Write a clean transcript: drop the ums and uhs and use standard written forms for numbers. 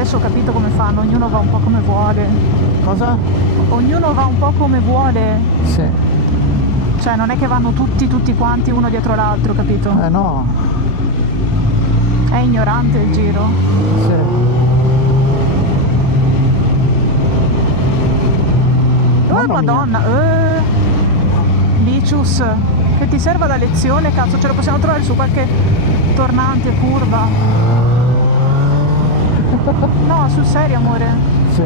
adesso ho capito come fanno, ognuno va un po' come vuole. Cosa? Ognuno va un po' come vuole. Sì. Cioè non è che vanno tutti quanti uno dietro l'altro, capito? No. È ignorante il giro. Sì. Oh madonna, Bicius, che ti serva da lezione, cazzo, ce lo possiamo trovare su qualche tornante, curva. No, sul serio amore. Sì.